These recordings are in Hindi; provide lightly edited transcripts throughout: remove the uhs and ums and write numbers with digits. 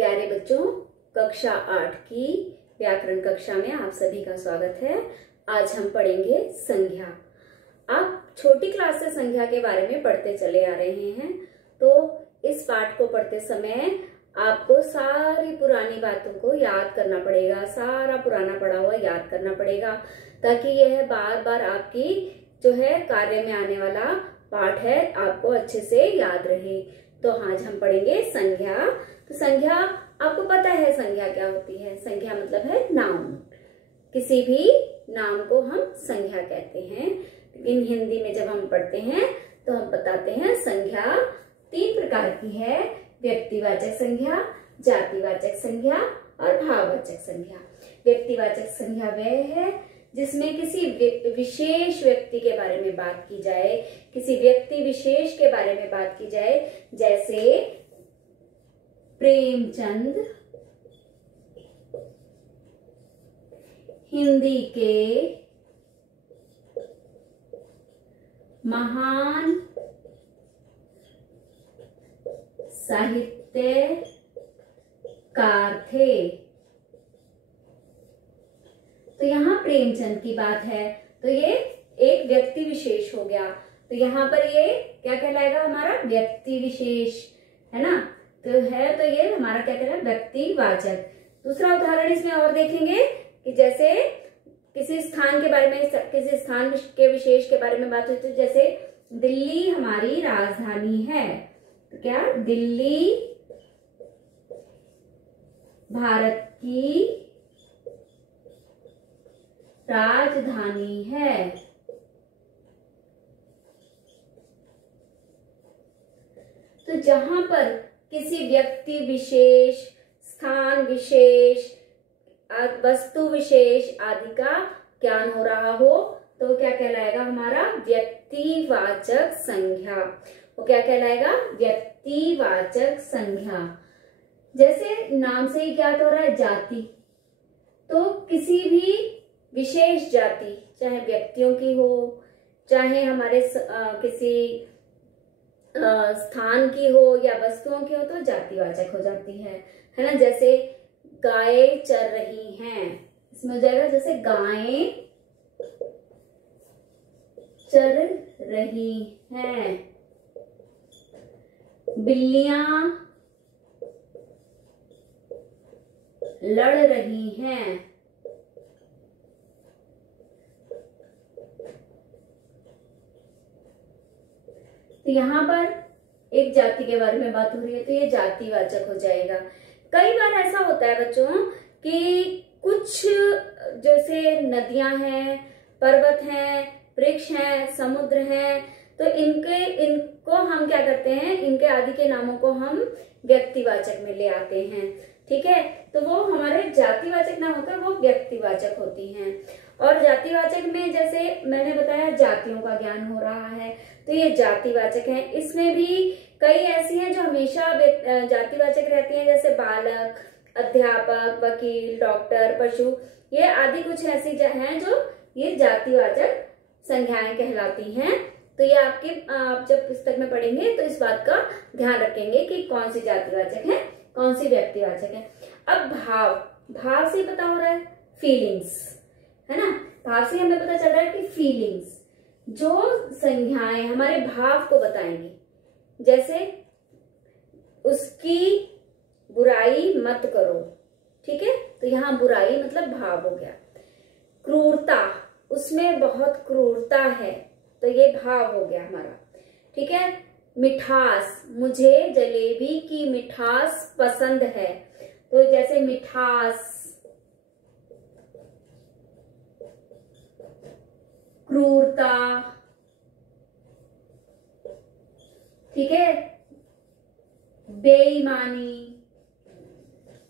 प्यारे बच्चों, कक्षा 8 की व्याकरण कक्षा में आप सभी का स्वागत है। आज हम पढ़ेंगे संज्ञा। आप छोटी क्लास से संज्ञा के बारे में पढ़ते चले आ रहे हैं, तो इस पाठ को पढ़ते समय आपको सारी पुरानी बातों को याद करना पड़ेगा, सारा पुराना पढ़ा हुआ याद करना पड़ेगा, ताकि यह बार बार आपकी जो है कार्य में आने वाला पाठ है आपको अच्छे से याद रहे। तो आज हम पढ़ेंगे संज्ञा। तो संज्ञा आपको पता है संज्ञा क्या होती है। संज्ञा मतलब है नाउन। किसी भी नाम को हम संज्ञा कहते हैं। इन हिंदी में जब हम पढ़ते हैं तो हम बताते हैं संज्ञा 3 प्रकार की है: व्यक्तिवाचक संज्ञा, जातिवाचक संज्ञा और भाववाचक संज्ञा। व्यक्तिवाचक संज्ञा वह है जिसमें किसी विशेष व्यक्ति के बारे में बात की जाए, किसी व्यक्ति विशेष के बारे में बात की जाए, जैसे प्रेमचंद हिंदी के महान साहित्यकार थे। तो यहाँ प्रेमचंद की बात है, तो ये एक व्यक्ति विशेष हो गया। तो यहाँ पर ये क्या कहलाएगा? हमारा व्यक्ति विशेष है ना। तो ये हमारा क्या कहलाएगा? व्यक्तिवाचक। दूसरा उदाहरण इसमें और देखेंगे कि जैसे किसी स्थान के बारे में, किसी स्थान के विशेष के बारे में बात होती है, जैसे दिल्ली हमारी राजधानी है। तो क्या? दिल्ली भारत की राजधानी है। तो जहां पर किसी व्यक्ति विशेष, स्थान विशेष, वस्तु विशेष आदि का ज्ञान हो रहा हो, तो क्या कहलाएगा? हमारा व्यक्तिवाचक संज्ञा। वो क्या कहलाएगा? व्यक्तिवाचक संज्ञा। जैसे नाम से ही ज्ञात हो रहा है जाति, तो किसी भी विशेष जाति, चाहे व्यक्तियों की हो, चाहे हमारे किसी स्थान की हो या वस्तुओं की हो, तो जातिवाचक हो जाती है ना। जैसे गायें चर रही हैं, इसमें हो जाएगा जैसे गायें चर रही हैं। बिल्लियां लड़ रही हैं। तो यहाँ पर एक जाति के बारे में बात हो रही है, तो ये जातिवाचक हो जाएगा। कई बार ऐसा होता है बच्चों कि कुछ जैसे नदियां हैं, पर्वत हैं, वृक्ष हैं, समुद्र हैं, तो इनको हम क्या करते हैं, इनके आदि के नामों को हम व्यक्तिवाचक में ले आते हैं। ठीक है, तो वो हमारे जातिवाचक ना होकर वो व्यक्तिवाचक होती हैं। और जातिवाचक में जैसे मैंने बताया जातियों का ज्ञान हो रहा है, तो ये जातिवाचक है। इसमें भी कई ऐसी हैं जो हमेशा जातिवाचक रहती हैं, जैसे बालक, अध्यापक, वकील, डॉक्टर, पशु, ये आदि कुछ ऐसी हैं जो ये जातिवाचक संज्ञाएं कहलाती हैं। तो ये आप जब पुस्तक में पढ़ेंगे तो इस बात का ध्यान रखेंगे कि कौन सी जातिवाचक है, कौन सी व्यक्तिवाचक है। अब भाव से पता हो रहा है फीलिंग्स, है ना। भाव से हमें पता चल रहा है कि फीलिंग्स जो संज्ञाएं हमारे भाव को बताएंगी, जैसे उसकी बुराई मत करो। ठीक है, तो यहाँ बुराई मतलब भाव हो गया। क्रूरता, उसमें बहुत क्रूरता है, तो ये भाव हो गया हमारा। ठीक है। मिठास, मुझे जलेबी की मिठास पसंद है, तो जैसे मिठास, क्रूरता। ठीक है। बेईमानी,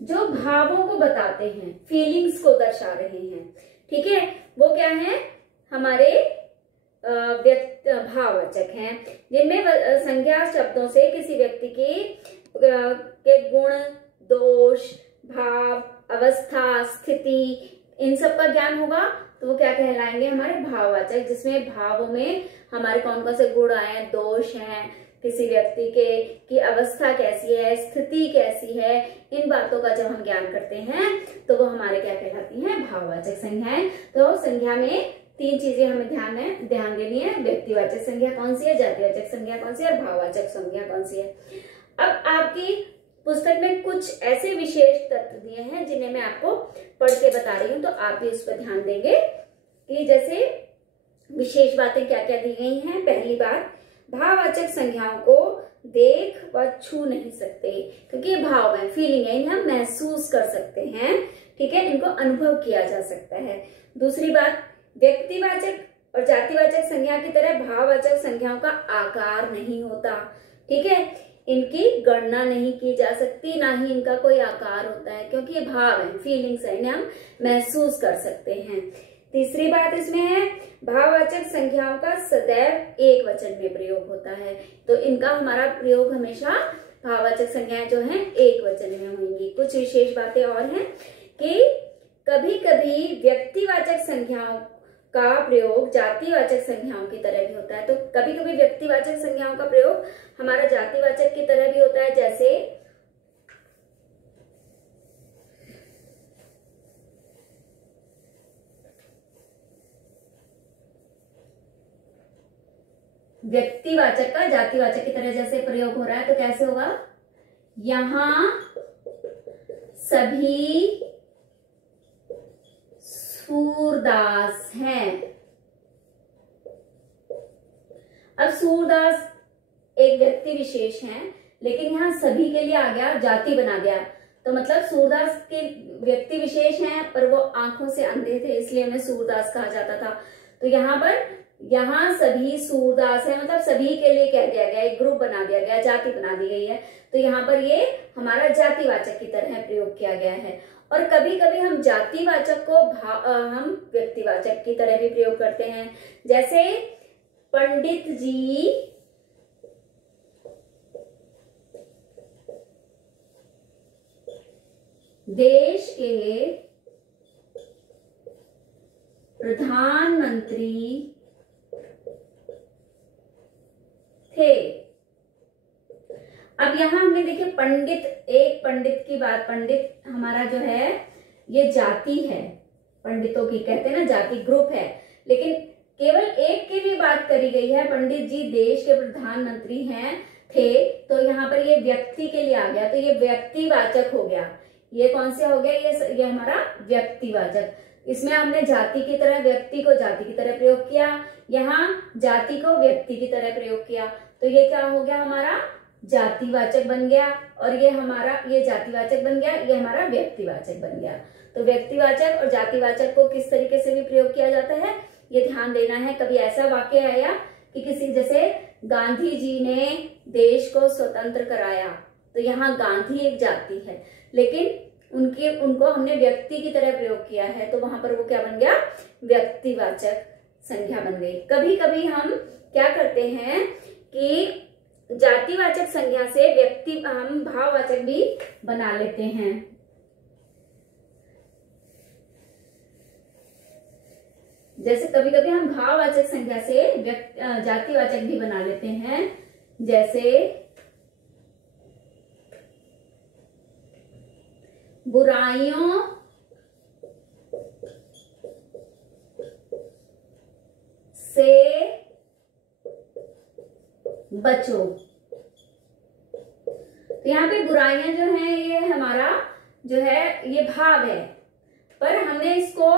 जो भावों को बताते हैं, फीलिंग्स को दर्शा रहे हैं। ठीक है, वो क्या है? हमारे भाववाचक हैं, जिनमें संज्ञा शब्दों से किसी व्यक्ति के गुण, दोष, भाव, अवस्था, स्थिति, इन सब का ज्ञान होगा, तो वो क्या कहलाएंगे? हमारे भाववाचक, जिसमें भावों में हमारे कौन कौन से गुण आए, दोष हैं, किसी व्यक्ति के की अवस्था कैसी है, स्थिति कैसी है, इन बातों का जब हम ज्ञान करते हैं तो वो हमारे क्या कहलाती हैं, भाववाचक संज्ञाएं। तो संज्ञा में 3 चीजें हमें ध्यान देनी है। व्यक्तिवाचक संज्ञा कौन सी है, जातिवाचक संज्ञा कौन सी है और भाववाचक संज्ञा कौन सी है। अब आपकी पुस्तक में कुछ ऐसे विशेष तत्व दिए हैं जिन्हें मैं आपको पढ़ के बता रही हूँ, तो आप भी उस पर ध्यान देंगे कि जैसे विशेष बातें क्या क्या दी गई हैं। पहली बात, भाववाचक संज्ञाओं को देख व छू नहीं सकते, क्योंकि ये भाव है, फीलिंग है, इन्हें हम महसूस कर सकते हैं, ठीक है, इनको अनुभव किया जा सकता है। दूसरी बात, व्यक्तिवाचक और जातिवाचक संज्ञा की तरह भाववाचक संज्ञाओं का आकार नहीं होता, ठीक है, इनकी गणना नहीं की जा सकती, ना ही इनका कोई आकार होता है, क्योंकि ये भाव है, फीलिंग्स है, इन्हें हम महसूस कर सकते हैं। तीसरी बात इसमें है, भाववाचक संख्याओं का सदैव एक वचन में प्रयोग होता है, तो इनका हमारा प्रयोग हमेशा भाववाचक संज्ञाएं जो हैं एक वचन में होंगी। कुछ विशेष बातें और हैं कि कभी कभी व्यक्तिवाचक संज्ञाओं का प्रयोग जातिवाचक संज्ञाओं की तरह भी होता है। तो कभी कभी व्यक्तिवाचक संज्ञाओं का प्रयोग हमारा जातिवाचक की तरह भी होता है, जैसे व्यक्तिवाचक का जातिवाचक की तरह जैसे प्रयोग हो रहा है, तो कैसे होगा, यहां सभी सूरदास हैं। अब सूरदास एक व्यक्ति विशेष है, लेकिन यहां सभी के लिए आ गया, जाति बना गया, तो मतलब सूरदास के व्यक्ति विशेष हैं पर वो आंखों से अंधे थे, इसलिए उन्हें सूरदास कहा जाता था। तो यहाँ सभी सूरदास है, मतलब सभी के लिए कह दिया गया, एक ग्रुप बना दिया गया, जाति बना दी गई है, तो यहाँ पर ये हमारा जातिवाचक की तरह प्रयोग किया गया है। और कभी कभी हम जातिवाचक को हम व्यक्तिवाचक की तरह भी प्रयोग करते हैं, जैसे पंडित जी देश के प्रधानमंत्री थे। अब यहां हमने देखिए पंडित, एक पंडित की बात, पंडित हमारा जो है ये जाति है, पंडितों की कहते हैं ना, जाति ग्रुप है, लेकिन केवल एक की भी बात करी गई है, पंडित जी देश के प्रधानमंत्री हैं थे, तो यहाँ पर ये व्यक्ति के लिए आ गया, तो ये व्यक्तिवाचक हो गया। ये कौन सा हो गया, ये हमारा व्यक्तिवाचक। इसमें हमने जाति की तरह व्यक्ति को जाति की तरह प्रयोग किया, यहाँ जाति को व्यक्ति की तरह प्रयोग किया, तो ये क्या हो गया, हमारा जातिवाचक बन गया, और ये हमारा ये जातिवाचक बन गया, ये हमारा व्यक्तिवाचक बन गया। तो व्यक्तिवाचक और जातिवाचक को किस तरीके से भी प्रयोग किया जाता है, ये ध्यान देना है। कभी ऐसा वाक्य आया कि किसी, जैसे गांधी जी ने देश को स्वतंत्र कराया, तो यहाँ गांधी एक जाति है, लेकिन उनको हमने व्यक्ति की तरह प्रयोग किया है, तो वहां पर वो क्या बन गया, व्यक्तिवाचक संज्ञा बन गई। कभी कभी हम क्या करते हैं कि जातिवाचक संज्ञा से हम भाववाचक भी बना लेते हैं। जैसे कभी कभी हम भाववाचक संज्ञा से जातिवाचक भी बना लेते हैं, जैसे बुराइयों से बचो। तो यहाँ पे बुराइयां जो हैं ये हमारा जो है ये भाव है, पर हमने इसको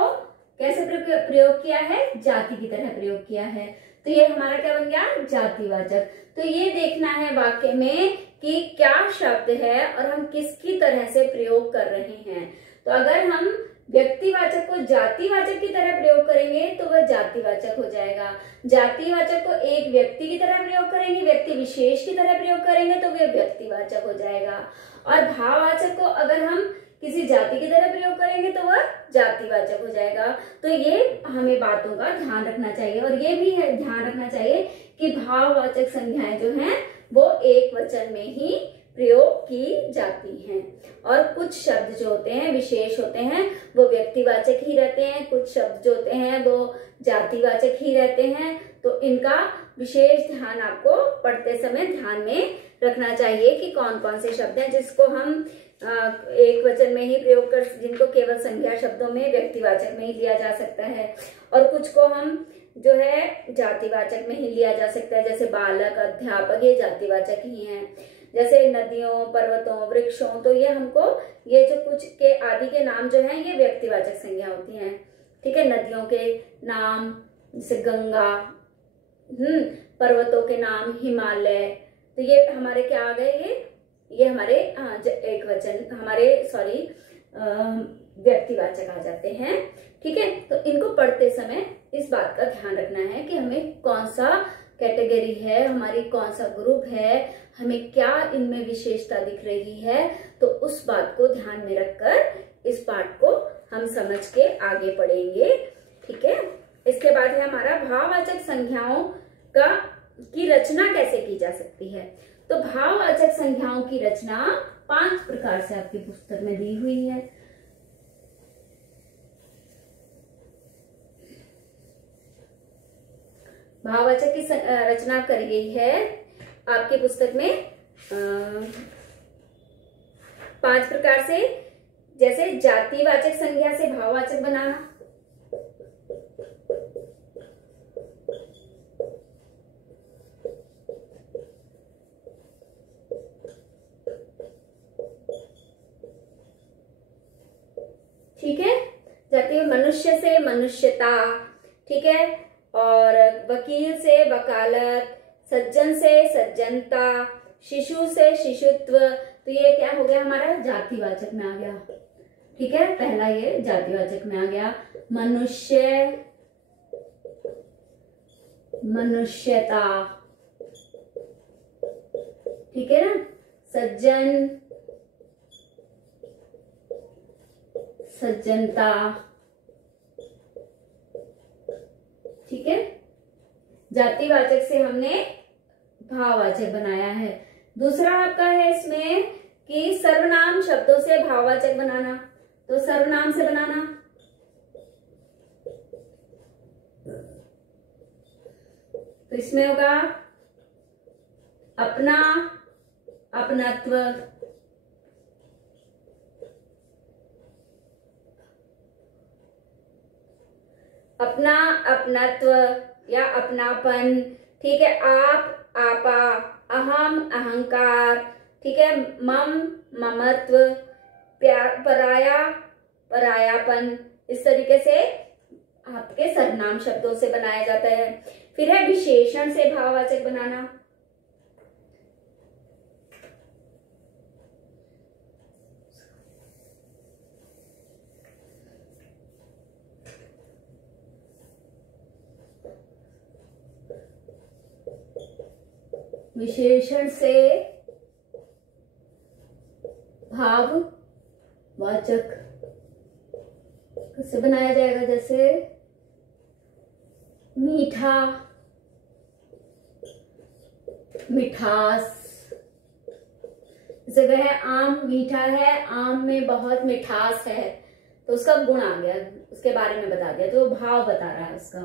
कैसे प्रयोग किया है, जाति की तरह प्रयोग किया है, तो ये हमारा क्या बन गया, जातिवाचक। तो ये देखना है वाक्य में कि क्या शब्द है और हम किसकी तरह से प्रयोग कर रहे हैं। तो अगर हम व्यक्तिवाचक को जातिवाचक की तरह प्रयोग करेंगे तो वह जातिवाचक हो जाएगा, जातिवाचक को एक व्यक्ति की तरह प्रयोग करेंगे, व्यक्ति विशेष की तरह प्रयोग करेंगे तो वह व्यक्तिवाचक हो जाएगा, और भाववाचक को अगर हम किसी जाति की तरह प्रयोग करेंगे तो वह जातिवाचक हो जाएगा। तो ये हमें बातों का ध्यान रखना चाहिए, और ये भी ध्यान रखना चाहिए कि भाववाचक संज्ञाएं जो हैं वो एक वचन में ही प्रयोग की जाती हैं। और कुछ शब्द जो होते हैं विशेष होते हैं वो व्यक्तिवाचक ही रहते हैं, कुछ शब्द जो होते हैं वो जातिवाचक ही रहते हैं। तो इनका विशेष ध्यान आपको पढ़ते समय ध्यान में रखना चाहिए कि कौन कौन से शब्द हैं जिसको हम एक वचन में ही प्रयोग कर, जिनको केवल संज्ञा शब्दों में व्यक्तिवाचक में ही लिया जा सकता है, और कुछ को हम जो है जातिवाचक में ही लिया जा सकता है, जैसे बालक, अध्यापक, ये जातिवाचक ही हैं। जैसे नदियों, पर्वतों, वृक्षों, तो ये हमको ये जो कुछ के आदि के नाम जो हैं ये व्यक्तिवाचक संज्ञा होती हैं। ठीक है, नदियों के नाम जैसे गंगा, पर्वतों के नाम हिमालय, तो ये हमारे क्या आ गए, ये हमारे एक वचन हमारे व्यक्तिवाचक आ जाते हैं। ठीक है, तो इनको पढ़ते समय इस बात का ध्यान रखना है कि हमें कौन सा कैटेगरी है, हमारी कौन सा ग्रुप है, हमें क्या इनमें विशेषता दिख रही है, तो उस बात को ध्यान में रखकर इस पाठ को हम समझ के आगे पढ़ेंगे। ठीक है, इसके बाद है हमारा भाववाचक संज्ञाओं की रचना कैसे की जा सकती है। तो भाववाचक संज्ञाओं की रचना 5 प्रकार से आपकी पुस्तक में दी हुई है। भाववाचक की रचना करी गई है आपकी पुस्तक में 5 प्रकार से, जैसे जातिवाचक संज्ञा से भाववाचक बनाना, ठीक है, जाति मनुष्य से मनुष्यता, ठीक है, और वकील से वकालत, सज्जन से सज्जनता, शिशु से शिशुत्व, तो ये क्या हो गया हमारा जातिवाचक में आ गया। ठीक है, पहला ये जातिवाचक में आ गया। मनुष्य, मनुष्यता, ठीक है ना, सज्जन, सज्जनता, ठीक है, जातिवाचक से हमने भाववाचक बनाया है। दूसरा आपका है इसमें कि सर्वनाम शब्दों से भाववाचक बनाना, तो सर्वनाम से बनाना, तो इसमें होगा अपना, अपनत्व, अपना, अपनत्व या अपनापन, ठीक है, आप, आपा, अहम, अहंकार, ठीक है, मम, ममत्व, पराया, परायापन, इस तरीके से आपके सर्वनाम शब्दों से बनाया जाता है। फिर है विशेषण से भाववाचक बनाना, विशेषण से भाववाचक कैसे बनाया जाएगा, जैसे मीठा, मिठास, जैसे वह आम मीठा है, आम में बहुत मिठास है, तो उसका गुण आ गया, उसके बारे में बता दिया, तो भाव बता रहा है उसका।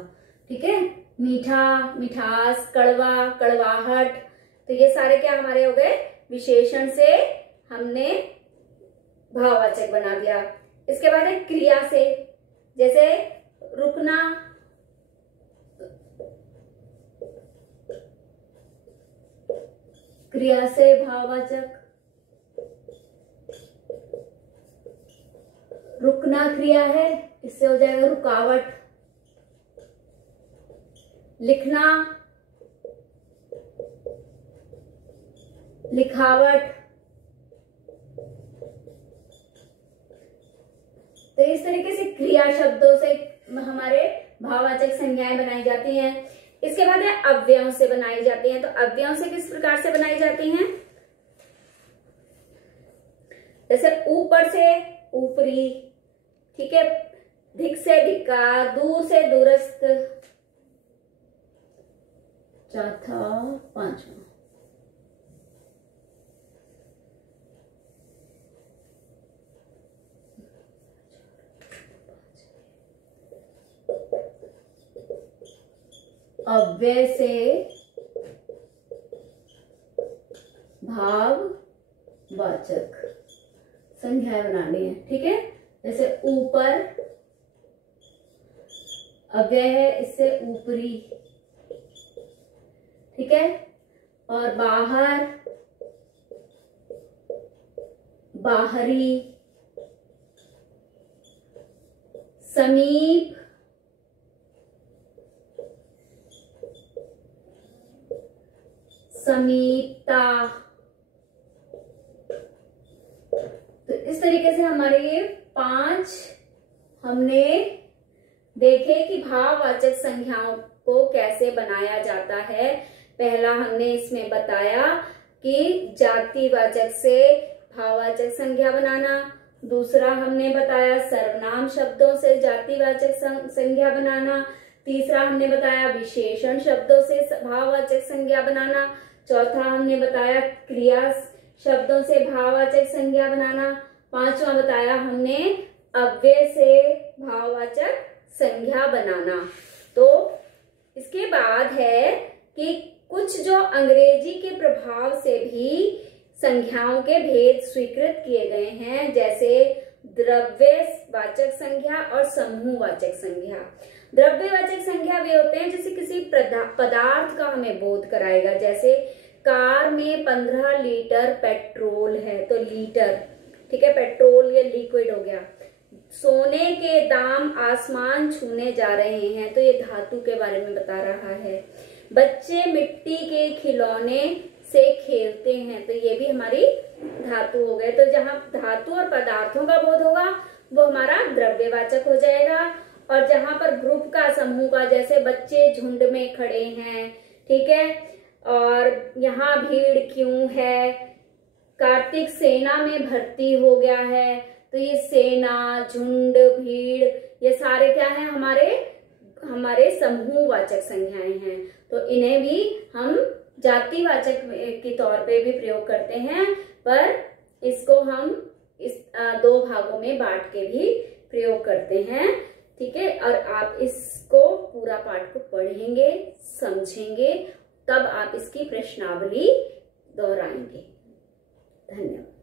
ठीक है, मीठा, मिठास, कड़वा, कड़वाहट, तो ये सारे क्या हमारे हो गए, विशेषण से हमने भाववाचक बना दिया। इसके बाद है क्रिया से, जैसे रुकना, क्रिया से भाववाचक, रुकना क्रिया है, इससे हो जाएगा रुकावट। लिखना, लिखावट, तो इस तरीके से क्रिया शब्दों से हमारे भाववाचक संज्ञाएं बनाई जाती हैं। इसके बाद है अव्ययों से बनाई जाती हैं, तो अव्ययों से किस प्रकार से बनाई जाती हैं, जैसे ऊपर से ऊपरी, ठीक है, धिक से धिक्कार, दूर से दूरस्थ, चौथा, पांचवा, अव्यय से भाववाचक संज्ञाएं बनानी है। ठीक है, जैसे ऊपर अव्यय है, इससे ऊपरी। ठीक है, और बाहर बाहरी, समीप समीपता। तो इस तरीके से हमारे ये 5 हमने देखे कि भाववाचक संज्ञाओं को कैसे बनाया जाता है। पहला हमने इसमें बताया कि जातिवाचक से भाववाचक संज्ञा बनाना। दूसरा हमने बताया सर्वनाम शब्दों से जातिवाचक संज्ञा बनाना। तीसरा हमने बताया विशेषण शब्दों से भाववाचक संज्ञा बनाना। चौथा हमने बताया क्रिया शब्दों से भाववाचक संज्ञा बनाना। पांचवा बताया हमने अव्यय से भाववाचक संज्ञा बनाना। तो इसके बाद है कि कुछ जो अंग्रेजी के प्रभाव से भी संज्ञाओं के भेद स्वीकृत किए गए हैं, जैसे द्रव्यवाचक संज्ञा और समूहवाचक संज्ञा। द्रव्यवाचक संज्ञा वे होते हैं जैसे किसी पदार्थ का हमें बोध कराएगा। जैसे कार में 15 लीटर पेट्रोल है, तो लीटर। ठीक है, पेट्रोल ये लिक्विड हो गया। सोने के दाम आसमान छूने जा रहे हैं, तो ये धातु के बारे में बता रहा है। बच्चे मिट्टी के खिलौने से खेलते हैं, तो ये भी हमारी धातु हो गए। तो जहां धातु और पदार्थों का बोध होगा वो हमारा द्रव्यवाचक हो जाएगा। और जहां पर ग्रुप का, समूह का, जैसे बच्चे झुंड में खड़े हैं, ठीक है, और यहाँ भीड़ क्यों है, कार्तिक सेना में भर्ती हो गया है, तो ये सेना, झुंड, भीड़, ये सारे क्या हैं, हमारे समूहवाचक संज्ञाएं हैं। तो इन्हें भी हम जातिवाचक के तौर पे भी प्रयोग करते हैं, पर इसको हम इस 2 भागों में बांट के भी प्रयोग करते हैं। ठीक है, और आप इसको पूरा पाठ को पढ़ेंगे, समझेंगे, तब आप इसकी प्रश्नावली दोहराएंगे। धन्यवाद।